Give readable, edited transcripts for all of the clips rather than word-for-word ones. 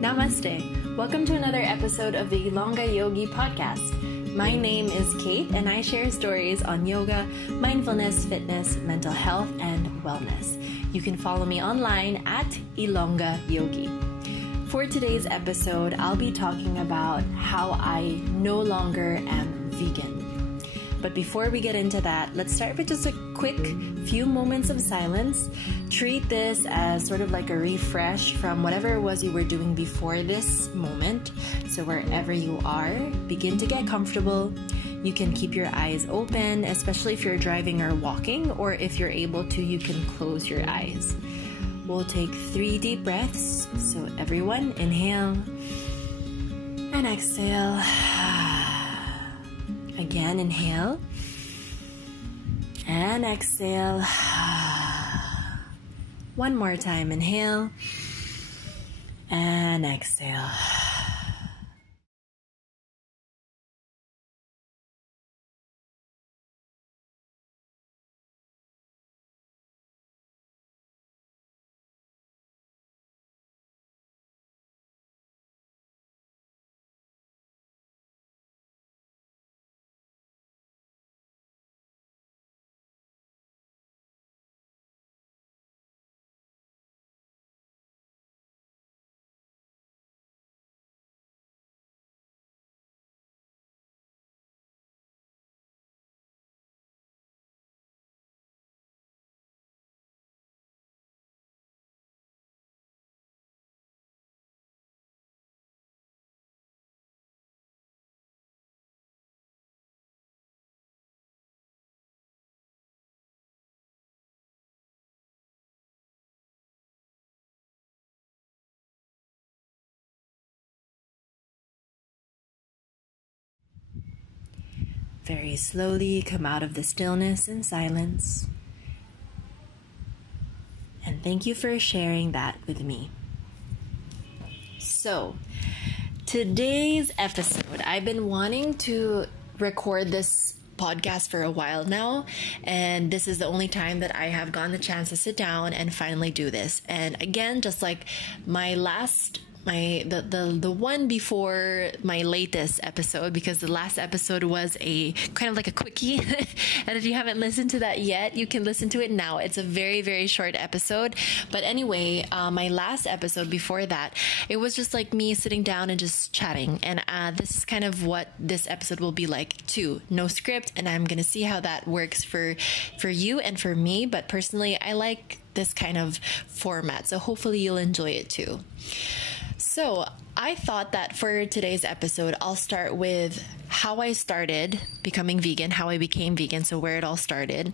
Namaste. Welcome to another episode of the Ilongga Yogi podcast. My name is Kate and I share stories on yoga, mindfulness, fitness, mental health, and wellness. You can follow me online at Ilongga Yogi. For today's episode, I'll be talking about how I no longer am vegan. But before we get into that, let's start with just a quick few moments of silence. Treat this as sort of like a refresh from whatever it was you were doing before this moment. So wherever you are, begin to get comfortable. You can keep your eyes open, especially if you're driving or walking, or if you're able to, you can close your eyes. We'll take 3 deep breaths. So everyone, inhale and exhale. Again, inhale and exhale. One more time, inhale and exhale. Very slowly come out of the stillness and silence. And thank you for sharing that with me. So, today's episode, I've been wanting to record this podcast for a while now, and this is the only time that I have gotten the chance to sit down and finally do this. And again, just like the one before my latest episode, because the last episode was a kind of like a quickie. And if you haven't listened to that yet, you can listen to it now. It's a very, very short episode. But anyway, my last episode before that, it was just like me sitting down and just chatting. And this is kind of what this episode will be like too. No script, and I'm going to see how that works for you and for me. But personally, I like this kind of format. So hopefully you'll enjoy it too. So I thought that for today's episode, I'll start with how I started becoming vegan, how I became vegan, so where it all started,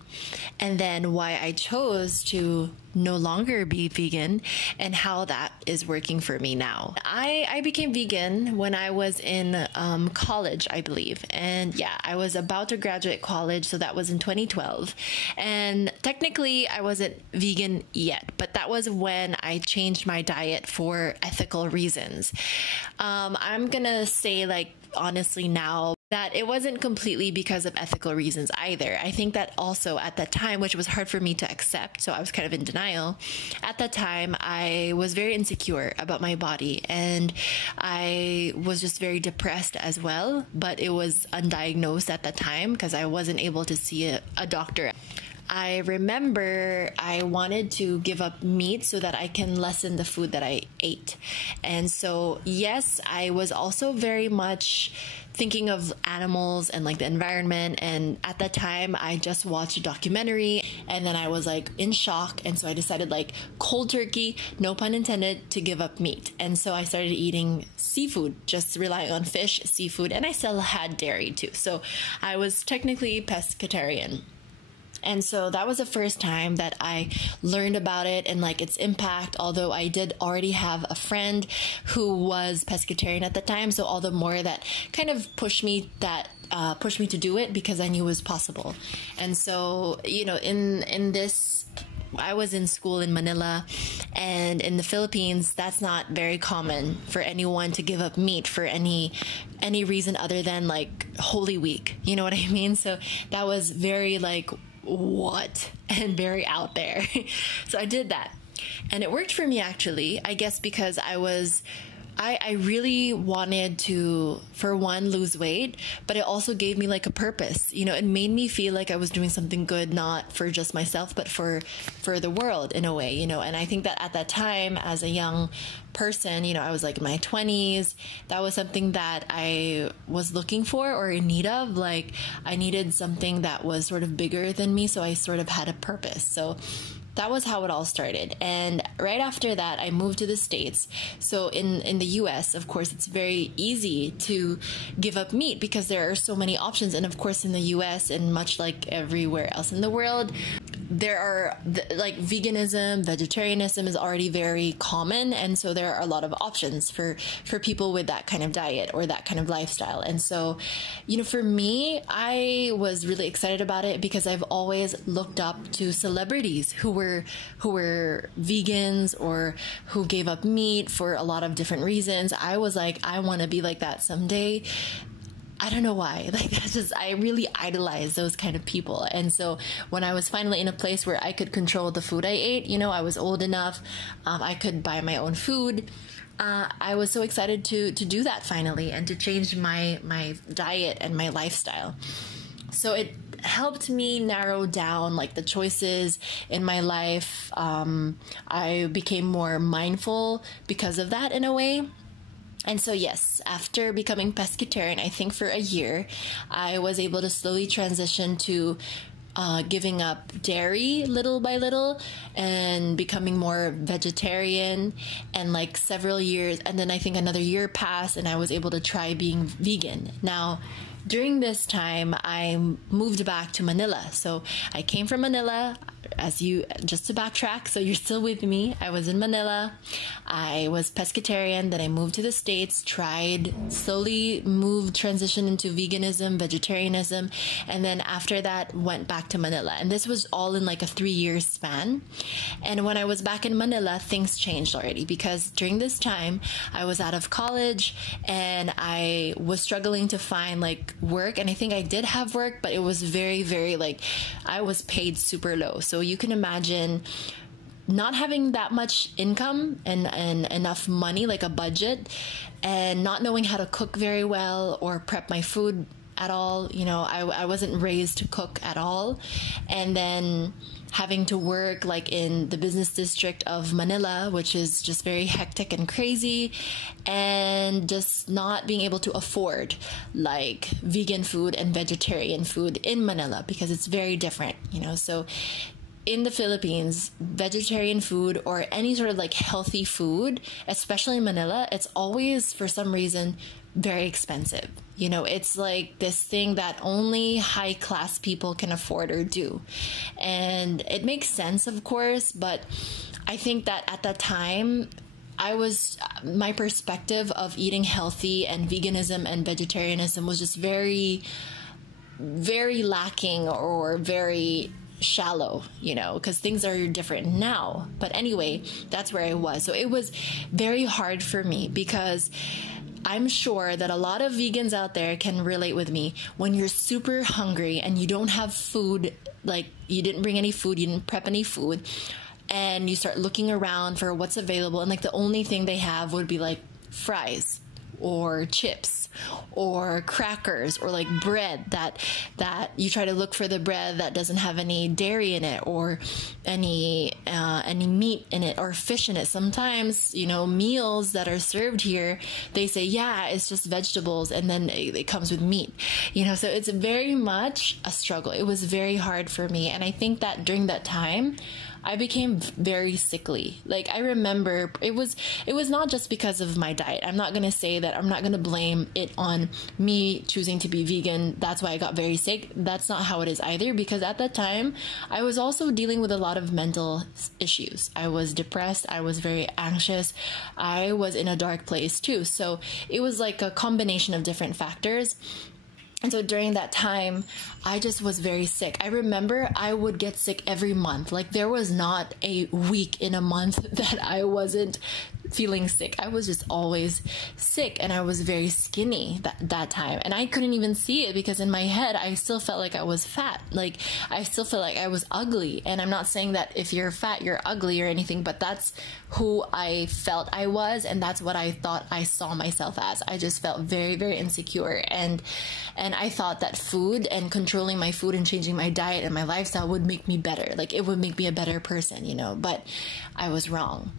and then why I chose to no longer be vegan and how that is working for me now. I became vegan when I was in college, I believe. And yeah, I was about to graduate college, so that was in 2012. And technically, I wasn't vegan yet, but that was when I changed my diet for ethical reasons. I'm gonna say, like, honestly now, that it wasn't completely because of ethical reasons either. I think that also at that time, which was hard for me to accept, so I was kind of in denial. At that time, I was very insecure about my body, and I was just very depressed as well, but it was undiagnosed at the time because I wasn't able to see a doctor. I remember I wanted to give up meat so that I can lessen the food that I ate. And so, yes, I was also very much thinking of animals and like the environment. And at that time, I just watched a documentary and then I was like in shock. And so I decided, like, cold turkey, no pun intended, to give up meat. And so I started eating seafood, just relying on fish, seafood, and I still had dairy too. So I was technically pescatarian. And so that was the first time that I learned about it and like its impact, although I did already have a friend who was pescatarian at the time. So all the more that kind of pushed me to do it because I knew it was possible. And so, you know, in this, I was in school in Manila, and in the Philippines, that's not very common for anyone to give up meat for any reason other than like Holy Week. You know what I mean? So that was very like, what? And very out there. So I did that. And it worked for me, actually, I guess, because I was I really wanted to, for one, lose weight, but it also gave me like a purpose. You know, it made me feel like I was doing something good, not for just myself, but for the world in a way, you know. And I think that at that time, as a young person, you know, I was like in my 20s, that was something that I was looking for or in need of. Like, I needed something that was sort of bigger than me, so I sort of had a purpose. So that was how it all started. And right after that, I moved to the States. So in the US, of course, it's very easy to give up meat because there are so many options. And of course, in the US, and much like everywhere else in the world, there are like veganism, vegetarianism is already very common. And so there are a lot of options for people with that kind of diet or that kind of lifestyle. And so, you know, for me, I was really excited about it because I've always looked up to celebrities who were vegans or who gave up meat for a lot of different reasons. I was like, I want to be like that someday. I don't know why. Like, that's just, I really idolize those kind of people. And so when I was finally in a place where I could control the food I ate, you know, I was old enough, I could buy my own food. I was so excited to do that finally and to change my diet and my lifestyle. So it helped me narrow down like the choices in my life. I became more mindful because of that in a way. And so, yes, after becoming pescatarian, I think for a year, I was able to slowly transition to giving up dairy little by little and becoming more vegetarian, and like several years. And then I think another year passed and I was able to try being vegan. Now, during this time, I moved back to Manila. So I came from Manila, just to backtrack, so you're still with me. I was in Manila. I was pescatarian. Then I moved to the States, slowly transitioned into veganism, vegetarianism. And then after that, went back to Manila. And this was all in like a 3-year span. And when I was back in Manila, things changed already because during this time, I was out of college and I was struggling to find like work. And I think I did have work, but it was very, very like, I was paid super low. So you can imagine not having that much income and enough money, like a budget, and not knowing how to cook very well or prep my food at all. You know, I wasn't raised to cook at all. And then having to work like in the business district of Manila, which is just very hectic and crazy, and just not being able to afford like vegan food and vegetarian food in Manila because it's very different, you know. So in the Philippines, vegetarian food or any sort of like healthy food, especially in Manila, it's always for some reason very expensive. You know, it's like this thing that only high class people can afford or do. And it makes sense, of course, but I think that at that time, my perspective of eating healthy and veganism and vegetarianism was just very, very lacking or very shallow, you know, because things are different now. But anyway, that's where I was. So it was very hard for me because I'm sure that a lot of vegans out there can relate with me. When you're super hungry and you don't have food, like you didn't bring any food, you didn't prep any food, and you start looking around for what's available, and like the only thing they have would be like fries or chips or crackers or like bread that you try to look for the bread that doesn't have any dairy in it or any meat in it or fish in it. Sometimes, you know, meals that are served here, they say, yeah, it's just vegetables, and then it comes with meat, you know. So it's very much a struggle. It was very hard for me, and I think that during that time I became very sickly. Like, I remember it was not just because of my diet. I'm not going to say that, I'm not going to blame it on me choosing to be vegan. That's why I got very sick. That's not how it is either, because at that time I was also dealing with a lot of mental issues. I was depressed. I was very anxious. I was in a dark place too. So it was like a combination of different factors. And so during that time, I just was very sick. I remember I would get sick every month. Like, there was not a week in a month that I wasn't feeling sick. I was just always sick, and I was very skinny that time, and I couldn't even see it because in my head I still felt like I was fat. Like I still felt like I was ugly, and I'm not saying that if you're fat you're ugly or anything, but that's who I felt I was, and that's what I thought I saw myself as. I just felt very, very insecure, and I thought that food and controlling my food and changing my diet and my lifestyle would make me better. Like it would make me a better person, you know, but I was wrong.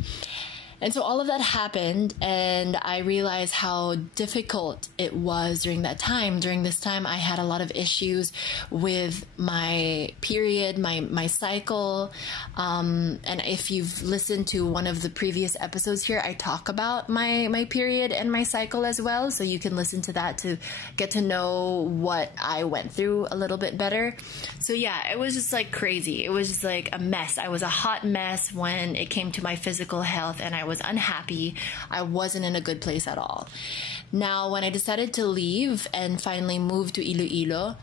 And so all of that happened, and I realized how difficult it was during that time. During this time, I had a lot of issues with my period, my cycle. And if you've listened to one of the previous episodes here, I talk about my period and my cycle as well. So you can listen to that to get to know what I went through a little bit better. So yeah, it was just like crazy. It was just like a mess. I was a hot mess when it came to my physical health, and I was unhappy. I wasn't in a good place at all. Now, when I decided to leave and finally move to Iloilo,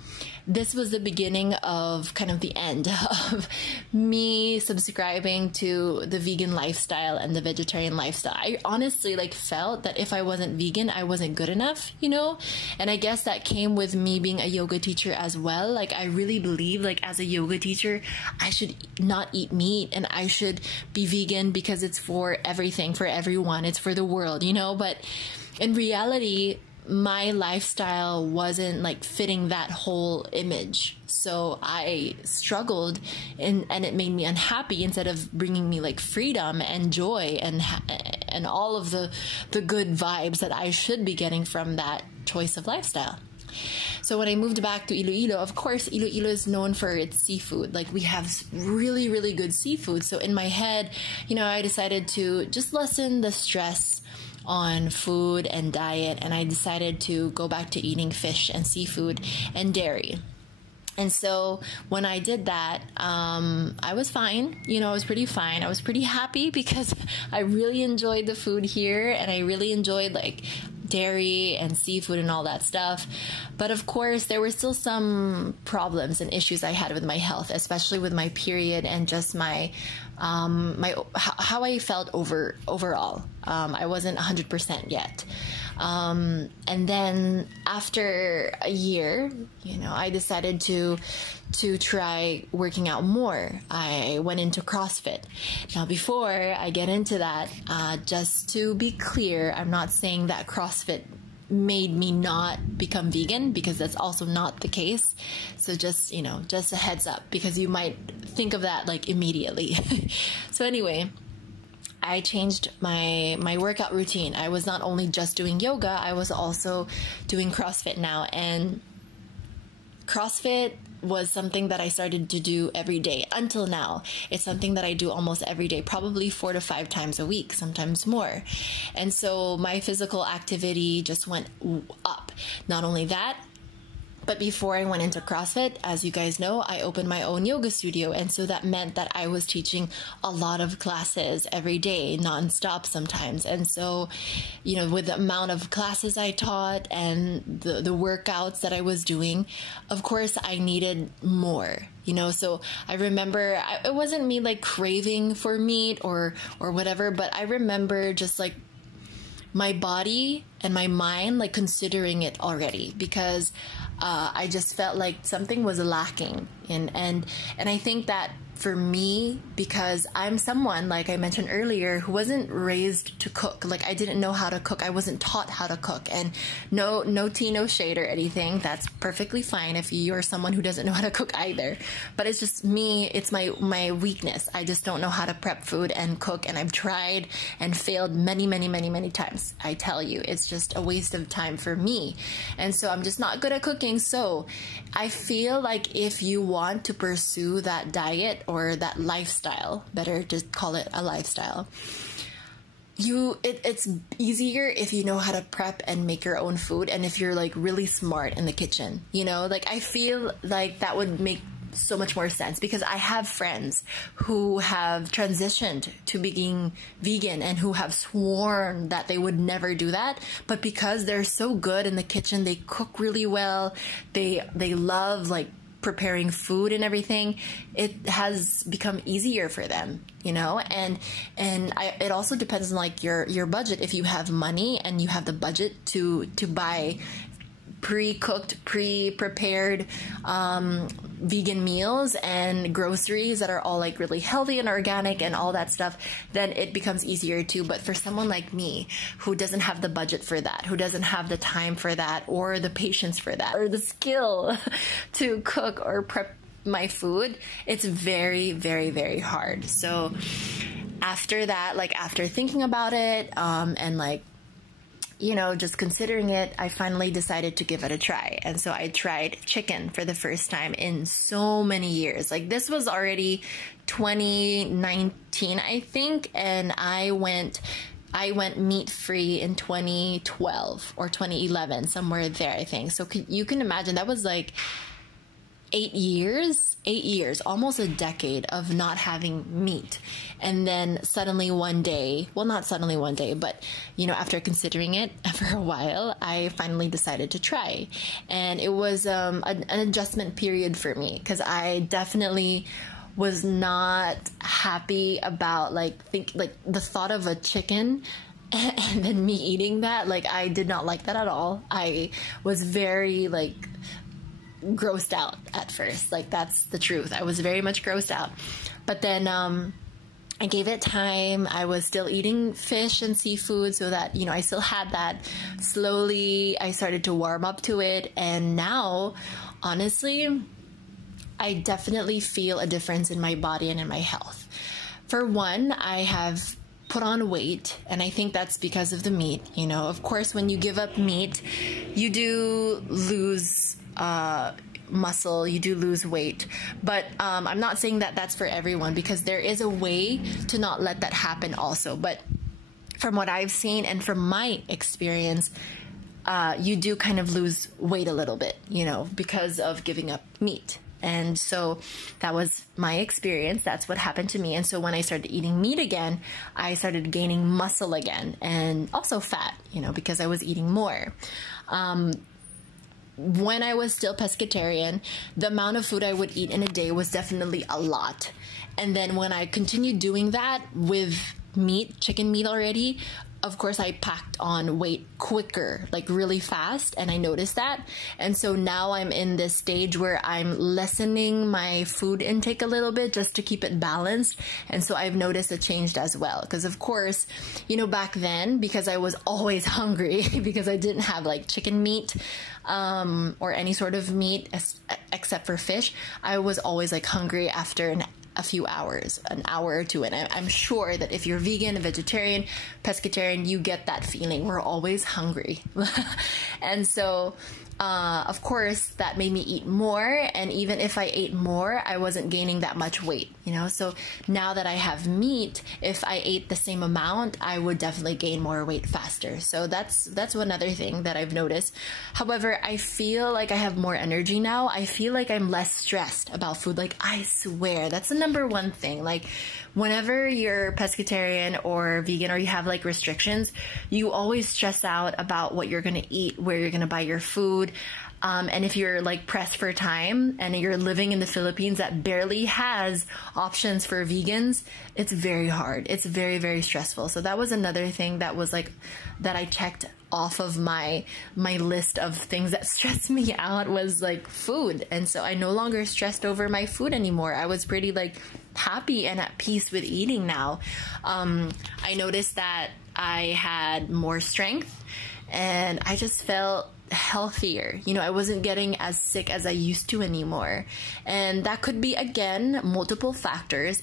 this was the beginning of kind of the end of me subscribing to the vegan lifestyle and the vegetarian lifestyle. I honestly felt that if I wasn't vegan, I wasn't good enough, you know? And I guess that came with me being a yoga teacher as well. Like I really believe as a yoga teacher, I should not eat meat and I should be vegan because it's for everything, for everyone. It's for the world, you know? But in reality, my lifestyle wasn't fitting that whole image. So I struggled and it made me unhappy instead of bringing me freedom and joy and all of the good vibes that I should be getting from that choice of lifestyle. So when I moved back to Iloilo, of course, Iloilo is known for its seafood. We have really, really good seafood. So in my head, I decided to just lessen the stress on food and diet, and I decided to go back to eating fish and seafood and dairy. And so when I did that, I was fine. I was pretty fine. I was pretty happy because I really enjoyed the food here, and I really enjoyed dairy and seafood and all that stuff. But of course, there were still some problems and issues I had with my health, especially with my period and just my how I felt overall. I wasn't 100% yet. And then after a year, I decided to try working out more. I went into CrossFit. Now, before I get into that, just to be clear, I'm not saying that CrossFit made me not become vegan, because that's also not the case. So just a heads up, because you might think of that immediately. So anyway, I changed my workout routine. I was not only just doing yoga, I was also doing CrossFit now. And CrossFit was something that I started to do every day until now. It's something that I do almost every day, probably 4 to 5 times a week, sometimes more. And so my physical activity just went up. Not only that, but before I went into CrossFit, as you guys know, I opened my own yoga studio. And so that meant that I was teaching a lot of classes every day, nonstop sometimes. And so, with the amount of classes I taught and the workouts that I was doing, of course, I needed more. So I remember it wasn't me craving for meat or whatever, but I remember just my body and my mind considering it already, because I just felt like something was lacking. And I think that for me, because I'm someone, like I mentioned earlier, who wasn't raised to cook. I didn't know how to cook. I wasn't taught how to cook. And no tea, no shade or anything. That's perfectly fine if you're someone who doesn't know how to cook either. But it's just me. It's my weakness. I just don't know how to prep food and cook. And I've tried and failed many, many, many, many times. I tell you, it's just a waste of time for me. And so I'm just not good at cooking. So I feel like if you want to pursue that diet or that lifestyle, better just call it a lifestyle, it's easier if you know how to prep and make your own food, and if you're really smart in the kitchen. I feel like that would make so much more sense, because I have friends who have transitioned to being vegan and who have sworn that they would never do that, but because they're so good in the kitchen, they cook really well, they love preparing food and everything, it has become easier for them, you know. And it also depends on like your budget. If you have money and you have the budget to buy pre-cooked, pre-prepared vegan meals and groceries that are all like really healthy and organic and all that stuff, then it becomes easier too. But for someone like me who doesn't have the budget for that, who doesn't have the time for that, or the patience for that, or the skill to cook or prep my food, it's very, very, very hard. So after that, like after thinking about it, and like, you know, just considering it, I finally decided to give it a try. And so I tried chicken for the first time in so many years. Like this was already 2019, I think. And I went meat free in 2012 or 2011, somewhere there, I think. So you can imagine that was like 8 years, almost a decade of not having meat. And then suddenly one day, well, not suddenly one day, but, you know, after considering it for a while, I finally decided to try. And it was an adjustment period for me, because I definitely was not happy about like the thought of a chicken and then me eating that. Like I did not like that at all. I was very like grossed out at first. Like that's the truth. I was very much grossed out. But then I gave it time. I was still eating fish and seafood, so that, you know, I still had that. Slowly I started to warm up to it, and now honestly I definitely feel a difference in my body and in my health. For one, I have put on weight, and I think that's because of the meat. You know, of course, when you give up meat, you do lose muscle, you do lose weight. But I'm not saying that that's for everyone, because there is a way to not let that happen also. But from what I've seen and from my experience, you do kind of lose weight a little bit, you know, because of giving up meat. And so that was my experience. That's what happened to me. And so when I started eating meat again, I started gaining muscle again, and also fat, you know, because I was eating more. When I was still pescatarian, the amount of food I would eat in a day was definitely a lot. And then when I continued doing that with meat, chicken meat already, of course I packed on weight quicker, like really fast, and I noticed that. And so now I'm in this stage where I'm lessening my food intake a little bit just to keep it balanced. And so I've noticed a change as well, because of course, you know, back then, because I was always hungry because I didn't have like chicken meat or any sort of meat except for fish, I was always like hungry after a few hours, an hour or two. And I'm sure that if you're vegan, vegetarian, pescatarian, you get that feeling. We're always hungry. And so, of course, that made me eat more. And even if I ate more, I wasn't gaining that much weight, you know? So now that I have meat, if I ate the same amount, I would definitely gain more weight faster. So that's one other thing that I've noticed. However, I feel like I have more energy now. I feel like I'm less stressed about food. Like, I swear, that's the number one thing. Like, whenever you're pescatarian or vegan, or you have like restrictions, you always stress out about what you're going to eat, where you're going to buy your food. And if you're like pressed for time and you're living in the Philippines that barely has options for vegans, it's very hard. It's very, very stressful. So that was another thing that was like, that I checked off of my list of things that stressed me out, was like food. And so I no longer stressed over my food anymore. I was pretty like happy and at peace with eating now. I noticed that I had more strength, and I just felt healthier. You know, I wasn't getting as sick as I used to anymore. And that could be, again, multiple factors.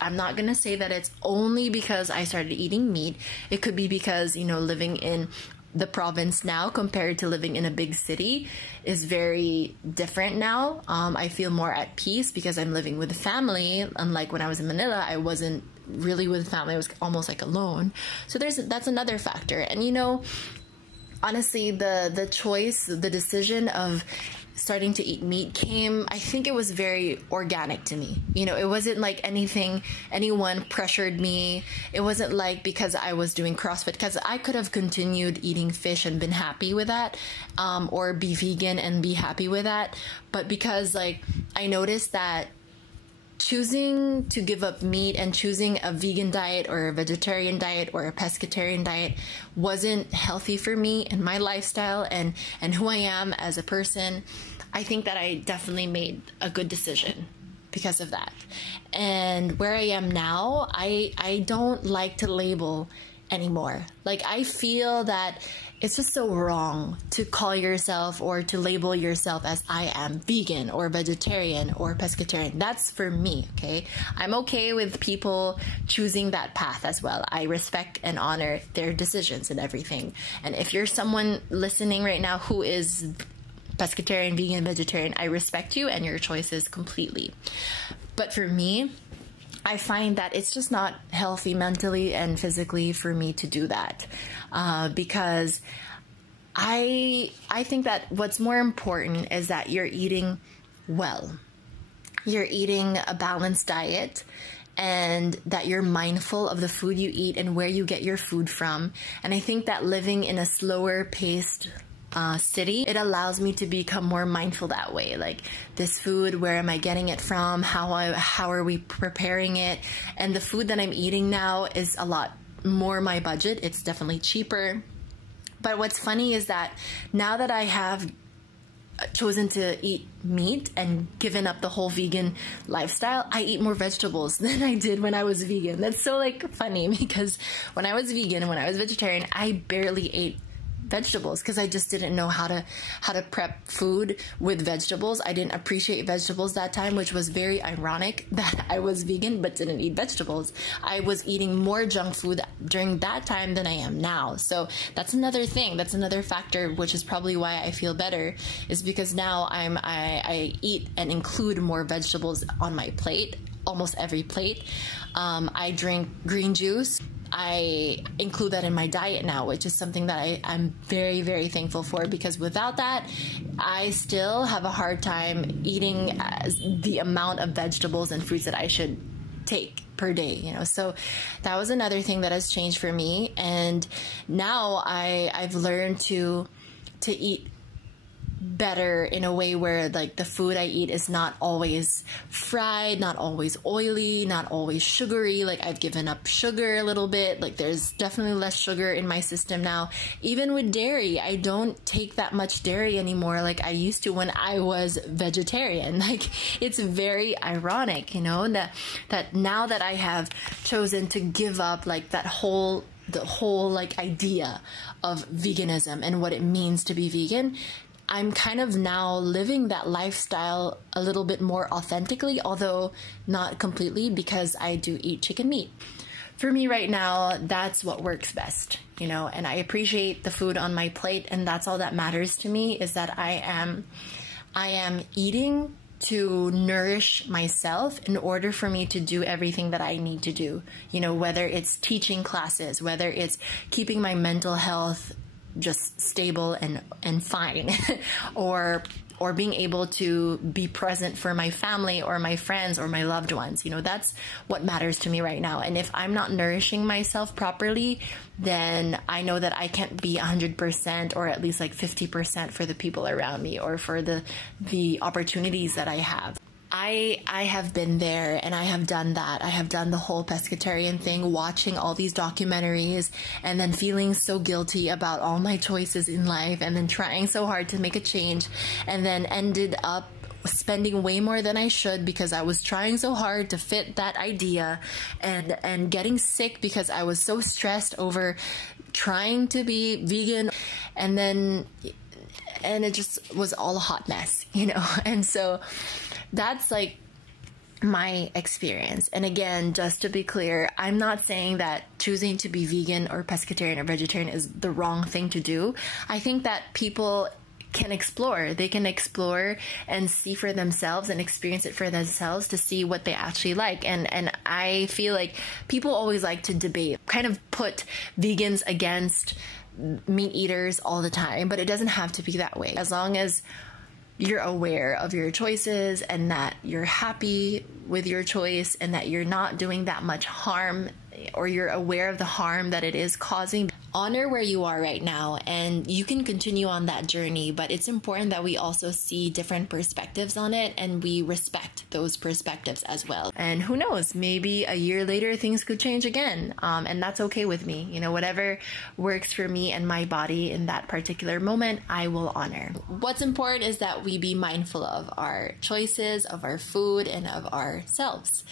I'm not going to say that it's only because I started eating meat. It could be because, you know, living in the province now compared to living in a big city is very different now. I feel more at peace because I'm living with family. Unlike when I was in Manila, I wasn't really with family. I was almost like alone. So that's another factor. And, you know, honestly, the choice, the decision of starting to eat meat came, I think it was very organic to me. You know, it wasn't like anyone pressured me. It wasn't like because I was doing CrossFit, because I could have continued eating fish and been happy with that, or be vegan and be happy with that. But because like I noticed that choosing to give up meat and choosing a vegan diet or a vegetarian diet or a pescatarian diet wasn't healthy for me and my lifestyle and who I am as a person, I think that I definitely made a good decision because of that. And where I am now, I don't like to label anymore. Like, I feel that it's just so wrong to call yourself or to label yourself as I am vegan or vegetarian or pescatarian. That's for me, okay? I'm okay with people choosing that path as well. I respect and honor their decisions and everything. And if you're someone listening right now who is pescatarian, vegan, vegetarian, I respect you and your choices completely. But for me, I find that it's just not healthy mentally and physically for me to do that, because I think that what's more important is that you're eating well. You're eating a balanced diet, and that you're mindful of the food you eat and where you get your food from. And I think that living in a slower paced city, it allows me to become more mindful that way. Like, this food, where am I getting it from? How are we preparing it? And the food that I'm eating now is a lot more my budget. It's definitely cheaper. But what's funny is that now that I have chosen to eat meat and given up the whole vegan lifestyle, I eat more vegetables than I did when I was vegan. That's so like funny, because when I was vegan and when I was vegetarian, I barely ate vegetables because I just didn't know how to prep food with vegetables. I didn't appreciate vegetables that time, which was very ironic that I was vegan but didn't eat vegetables. I was eating more junk food during that time than I am now. So that's another thing. That's another factor, which is probably why I feel better, is because now I eat and include more vegetables on my plate, almost every plate. I drink green juice. I include that in my diet now, which is something that I'm very, very thankful for, because without that, I still have a hard time eating the amount of vegetables and fruits that I should take per day, you know. So that was another thing that has changed for me. And now I've learned to eat better in a way where like the food I eat is not always fried, not always oily, not always sugary. Like, I've given up sugar a little bit. Like, there's definitely less sugar in my system now. Even with dairy, I don't take that much dairy anymore like I used to when I was vegetarian. Like, it's very ironic, you know, that now that I have chosen to give up like the whole like idea of veganism and what it means to be vegan, I'm kind of now living that lifestyle a little bit more authentically, although not completely, because I do eat chicken meat. For me right now, that's what works best, you know, and I appreciate the food on my plate, and that's all that matters to me, is that I am eating to nourish myself in order for me to do everything that I need to do, you know, whether it's teaching classes, whether it's keeping my mental health just stable and fine, or being able to be present for my family or my friends or my loved ones. You know, that's what matters to me right now. And if I'm not nourishing myself properly, then I know that I can't be 100% or at least like 50% for the people around me or for the opportunities that I have. I have been there and I have done that. I have done the whole pescatarian thing, watching all these documentaries and then feeling so guilty about all my choices in life, and then trying so hard to make a change, and then ended up spending way more than I should because I was trying so hard to fit that idea, and getting sick because I was so stressed over trying to be vegan, and it just was all a hot mess, you know. And so that's like my experience. And again, just to be clear, I'm not saying that choosing to be vegan or pescatarian or vegetarian is the wrong thing to do. I think that people can explore. They can explore and see for themselves and experience it for themselves to see what they actually like. And I feel like people always like to debate, kind of put vegans against meat eaters all the time, but it doesn't have to be that way. As long as you're aware of your choices and that you're happy with your choice and that you're not doing that much harm, or you're aware of the harm that it is causing. Honor where you are right now, and you can continue on that journey, but it's important that we also see different perspectives on it and we respect those perspectives as well. And who knows, maybe a year later things could change again, and that's okay with me. You know, whatever works for me and my body in that particular moment, I will honor. What's important is that we be mindful of our choices, of our food, and of ourselves.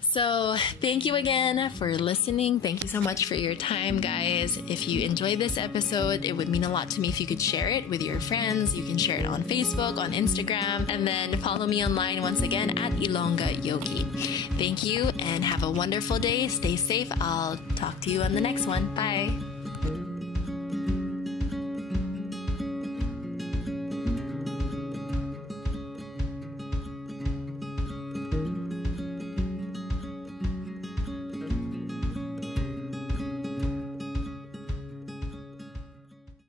So thank you again for listening. Thank you so much for your time, guys. If you enjoyed this episode, it would mean a lot to me if you could share it with your friends. You can share it on Facebook, on Instagram, and then follow me online once again at Ilongga Yogi. Thank you and have a wonderful day. Stay safe. I'll talk to you on the next one. Bye.